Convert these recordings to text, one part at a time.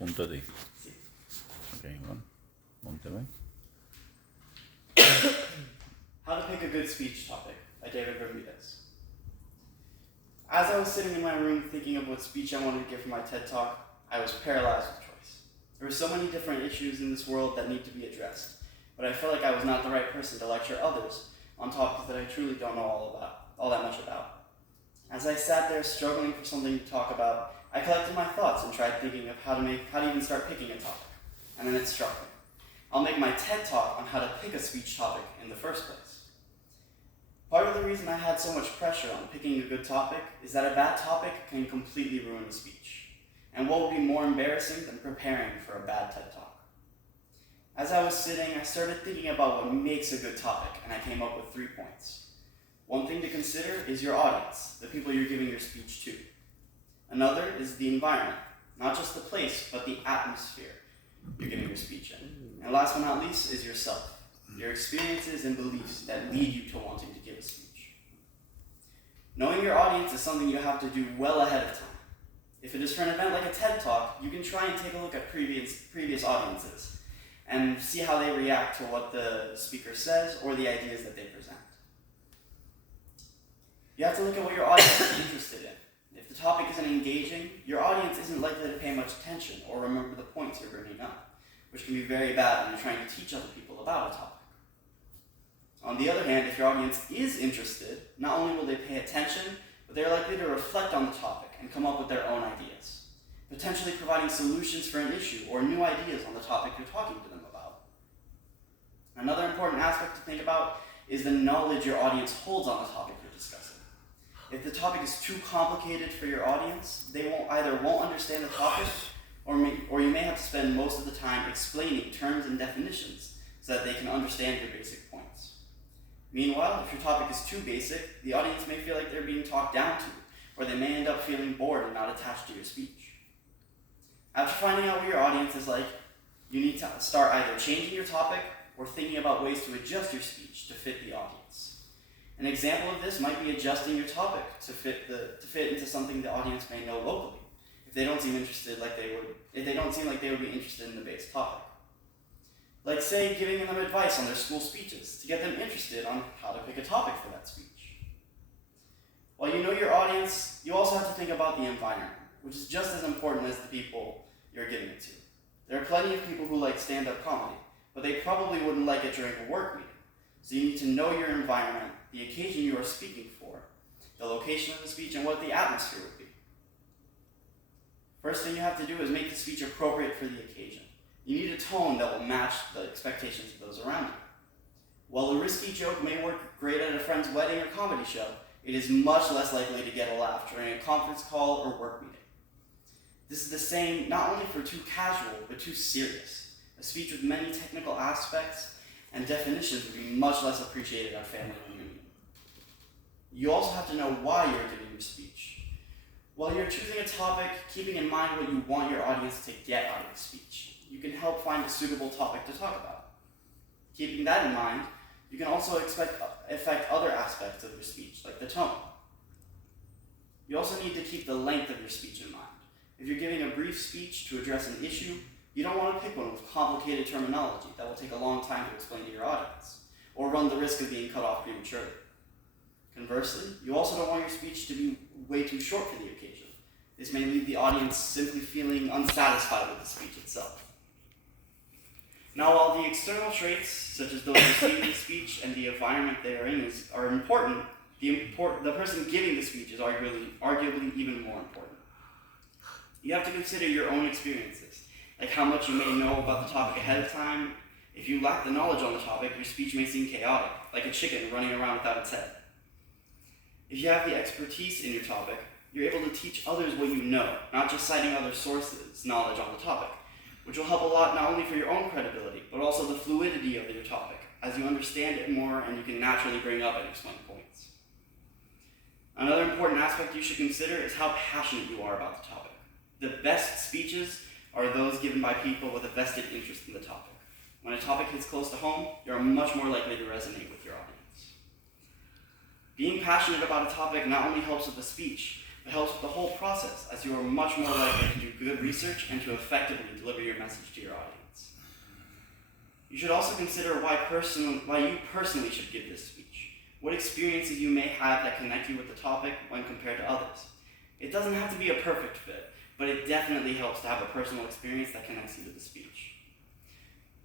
3.10. Okay, one. Montevay. How to Pick a Good Speech Topic by David Bermudez. As I was sitting in my room thinking of what speech I wanted to give for my TED Talk, I was paralyzed with choice. There were so many different issues in this world that need to be addressed, but I felt like I was not the right person to lecture others on topics that I truly don't know all that much about. As I sat there struggling for something to talk about, I collected my thoughts and tried thinking of how to even start picking a topic. And then it struck me. I'll make my TED Talk on how to pick a speech topic in the first place. Part of the reason I had so much pressure on picking a good topic is that a bad topic can completely ruin a speech. And what would be more embarrassing than preparing for a bad TED Talk? As I was sitting, I started thinking about what makes a good topic, and I came up with 3 points. One thing to consider is your audience, the people you're giving your speech to. Another is the environment, not just the place, but the atmosphere you're giving your speech in. And last but not least is yourself, your experiences and beliefs that lead you to wanting to give a speech. Knowing your audience is something you have to do well ahead of time. If it is for an event like a TED Talk, you can try and take a look at previous audiences and see how they react to what the speaker says or the ideas that they present. You have to look at what your audience is interested in. If the topic isn't engaging, your audience isn't likely to pay much attention or remember the points you're bringing up, which can be very bad when you're trying to teach other people about a topic. On the other hand, if your audience is interested, not only will they pay attention, but they're likely to reflect on the topic and come up with their own ideas, potentially providing solutions for an issue or new ideas on the topic you're talking to them about. Another important aspect to think about is the knowledge your audience holds on the topic you're discussing. If the topic is too complicated for your audience, they won't understand the topic, or you may have to spend most of the time explaining terms and definitions so that they can understand your basic points. Meanwhile, if your topic is too basic, the audience may feel like they're being talked down to, or they may end up feeling bored and not attached to your speech. After finding out what your audience is like, you need to start either changing your topic or thinking about ways to adjust your speech to fit the audience. An example of this might be adjusting your topic to fit into something the audience may know locally, if they don't seem like they would be interested in the base topic. Like, say, giving them advice on their school speeches to get them interested on how to pick a topic for that speech. While you know your audience, you also have to think about the environment, which is just as important as the people you're giving it to. There are plenty of people who like stand-up comedy, but they probably wouldn't like it during a work meeting. So you need to know your environment, the occasion you are speaking for, the location of the speech, and what the atmosphere would be. First thing you have to do is make the speech appropriate for the occasion. You need a tone that will match the expectations of those around you. While a risky joke may work great at a friend's wedding or comedy show, it is much less likely to get a laugh during a conference call or work meeting. This is the same not only for too casual, but too serious. A speech with many technical aspects and definitions would be much less appreciated at a family reunion. You also have to know why you're giving your speech. While you're choosing a topic, keeping in mind what you want your audience to get out of the speech, you can help find a suitable topic to talk about. Keeping that in mind, you can also affect other aspects of your speech, like the tone. You also need to keep the length of your speech in mind. If you're giving a brief speech to address an issue, you don't want to pick one with complicated terminology that will take a long time to explain to your audience, or run the risk of being cut off prematurely. Conversely, you also don't want your speech to be way too short for the occasion. This may leave the audience simply feeling unsatisfied with the speech itself. Now, while the external traits, such as those receiving the speech and the environment they are in, are important, the person giving the speech is arguably even more important. You have to consider your own experiences, like how much you may know about the topic ahead of time. If you lack the knowledge on the topic, your speech may seem chaotic, like a chicken running around without its head. If you have the expertise in your topic, you're able to teach others what you know, not just citing other sources' knowledge on the topic, which will help a lot not only for your own credibility, but also the fluidity of your topic, as you understand it more and you can naturally bring up and explain points. Another important aspect you should consider is how passionate you are about the topic. The best speeches are those given by people with a vested interest in the topic. When a topic hits close to home, you're much more likely to resonate with your audience. Being passionate about a topic not only helps with the speech, It helps with the whole process, as you are much more likely to do good research and to effectively deliver your message to your audience. You should also consider why you personally should give this speech. What experiences you may have that connect you with the topic when compared to others. It doesn't have to be a perfect fit, but it definitely helps to have a personal experience that connects you to the speech.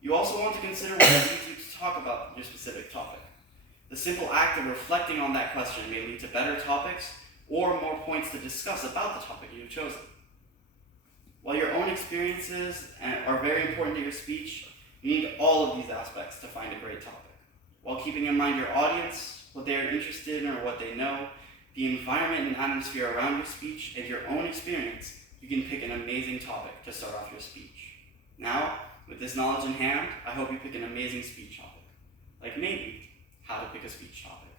You also want to consider what leads you to talk about your specific topic. The simple act of reflecting on that question may lead to better topics or more points to discuss about the topic you've chosen. While your own experiences are very important to your speech, you need all of these aspects to find a great topic. While keeping in mind your audience, what they are interested in or what they know, the environment and atmosphere around your speech, and your own experience, you can pick an amazing topic to start off your speech. Now, with this knowledge in hand, I hope you pick an amazing speech topic. Like maybe, how to pick a speech topic.